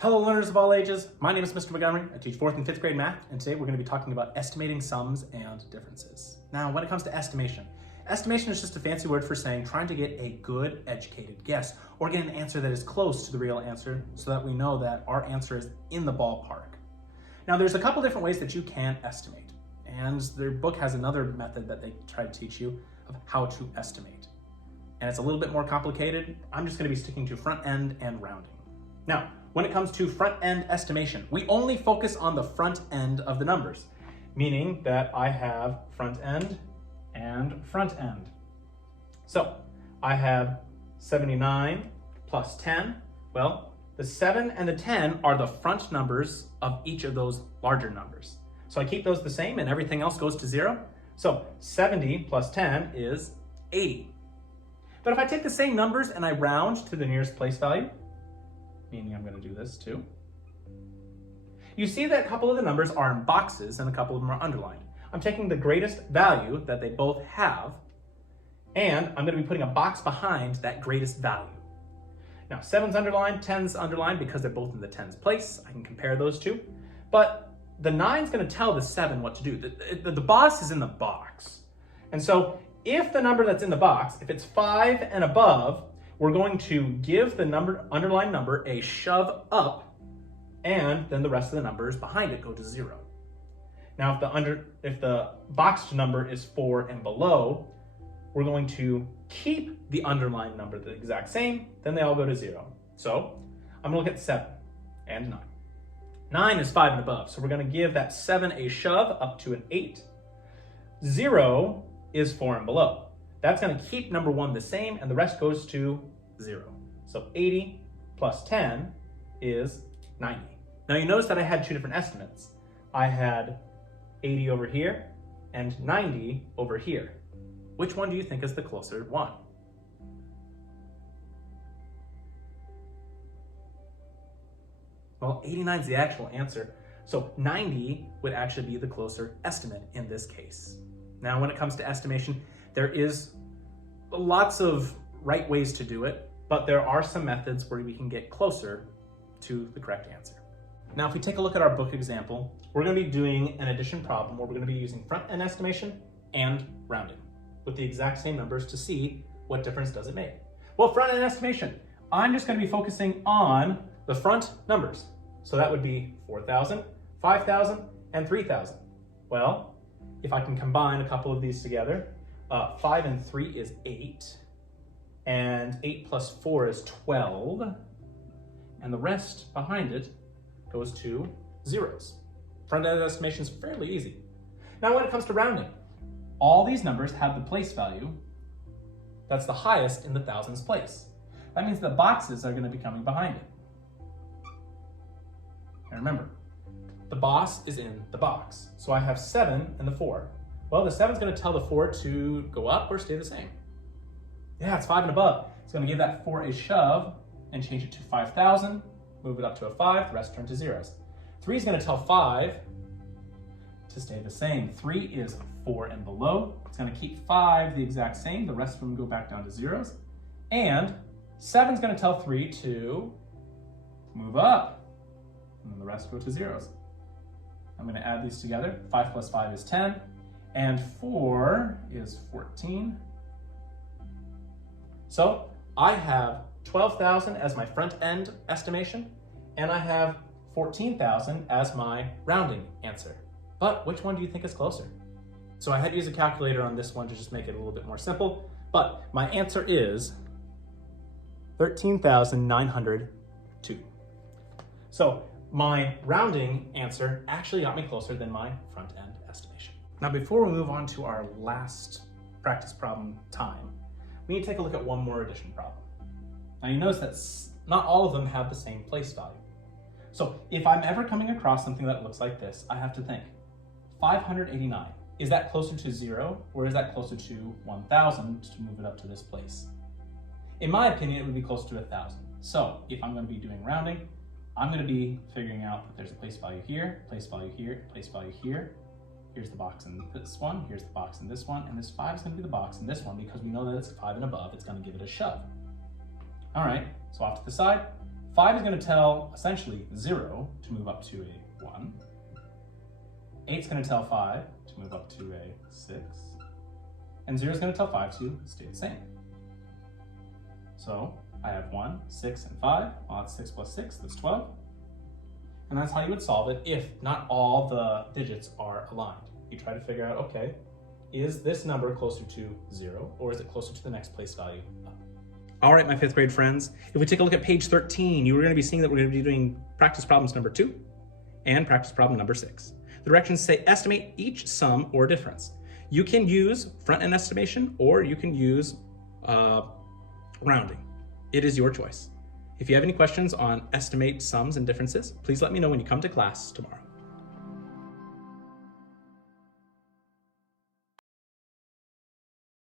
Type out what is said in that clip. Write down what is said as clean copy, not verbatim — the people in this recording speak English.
Hello learners of all ages, my name is Mr. Montgomery. I teach 4th and 5th grade math, and today we're going to be talking about estimating sums and differences. Now, when it comes to estimation is just a fancy word for saying trying to get a good, educated guess, or get an answer that is close to the real answer so that we know that our answer is in the ballpark. Now, there's a couple different ways that you can estimate, and their book has another method that they try to teach you of how to estimate. And it's a little bit more complicated. I'm just going to be sticking to front end and rounding. Now, when it comes to front-end estimation, we only focus on the front end of the numbers, meaning that I have front end and front end. So I have 79 plus 10. Well, the 7 and the 10 are the front numbers of each of those larger numbers. So I keep those the same and everything else goes to 0. So 70 plus 10 is 80. But if I take the same numbers and I round to the nearest place value, meaning I'm going to do this too. You see that a couple of the numbers are in boxes and a couple of them are underlined. I'm taking the greatest value that they both have, and I'm going to be putting a box behind that greatest value. Now, 7's underlined, 10's underlined because they're both in the 10's place. I can compare those two. But the 9's going to tell the 7 what to do. The boss is in the box. And so if the number that's in the box, if it's 5 and above, we're going to give the underlined number a shove up, and then the rest of the numbers behind it go to 0. Now, if the boxed number is 4 and below, we're going to keep the underlined number the exact same, then they all go to 0. So I'm going to look at 7 and 9. 9 is 5 and above, so we're going to give that 7 a shove up to an 8. 0 is 4 and below. That's going to keep number 1 the same, and the rest goes to 0. So 80 plus 10 is 90. Now you notice that I had two different estimates. I had 80 over here and 90 over here. Which one do you think is the closer one? Well, 89 is the actual answer. So 90 would actually be the closer estimate in this case. Now, when it comes to estimation, there is lots of right ways to do it, but there are some methods where we can get closer to the correct answer. Now, if we take a look at our book example, we're going to be doing an addition problem where we're going to be using front-end estimation and rounding with the exact same numbers to see what difference does it make. Well, front-end estimation, I'm just going to be focusing on the front numbers. So that would be 4,000, 5,000, and 3,000. Well, if I can combine a couple of these together, 5 and 3 is 8, and 8 plus 4 is 12, and the rest behind it goes to zeros. Front-end estimation is fairly easy. Now, when it comes to rounding, all these numbers have the place value that's the highest in the thousands place. That means the boxes are going to be coming behind it. And remember, the boss is in the box. So I have 7 and the 4. Well, the 7's going to tell the 4 to go up or stay the same. Yeah, it's 5 and above. It's going to give that 4 a shove and change it to 5,000, move it up to a 5, the rest turn to zeros. 3 is going to tell 5 to stay the same. 3 is 4 and below. It's going to keep 5 the exact same. The rest of them go back down to zeros. And 7 is going to tell 3 to move up, and then the rest go to zeros. I'm going to add these together. 5 plus 5 is 10. And 4 is 14. So I have 12,000 as my front end estimation, and I have 14,000 as my rounding answer. But which one do you think is closer? So I had to use a calculator on this one to just make it a little bit more simple, but my answer is 13,902. So my rounding answer actually got me closer than my front end estimation. Now, before we move on to our last practice problem time, we need to take a look at one more addition problem. Now, you notice that not all of them have the same place value. So if I'm ever coming across something that looks like this, I have to think, 589, is that closer to 0 or is that closer to 1,000 to move it up to this place? In my opinion, it would be closer to 1,000. So if I'm going to be doing rounding, I'm going to be figuring out that there's a place value here, place value here, place value here. Here's the box in this one, here's the box in this one, and this 5 is going to be the box in this one because we know that it's 5 and above, it's going to give it a shove. All right, so off to the side, 5 is going to tell essentially 0 to move up to a 1. 8 is going to tell 5 to move up to a 6. And 0 is going to tell 5 to stay the same. So I have 1, 6, and 5. Well, that's 6 plus 6, that's 12. And that's how you would solve it if not all the digits are aligned. You try to figure out, okay, is this number closer to 0 or is it closer to the next place value up? All right, my 5th grade friends, if we take a look at page 13, you are going to be seeing that we're going to be doing practice problems number 2 and practice problem number 6. The directions say estimate each sum or difference. You can use front-end estimation or you can use rounding. It is your choice. If you have any questions on estimate sums and differences, please let me know when you come to class tomorrow.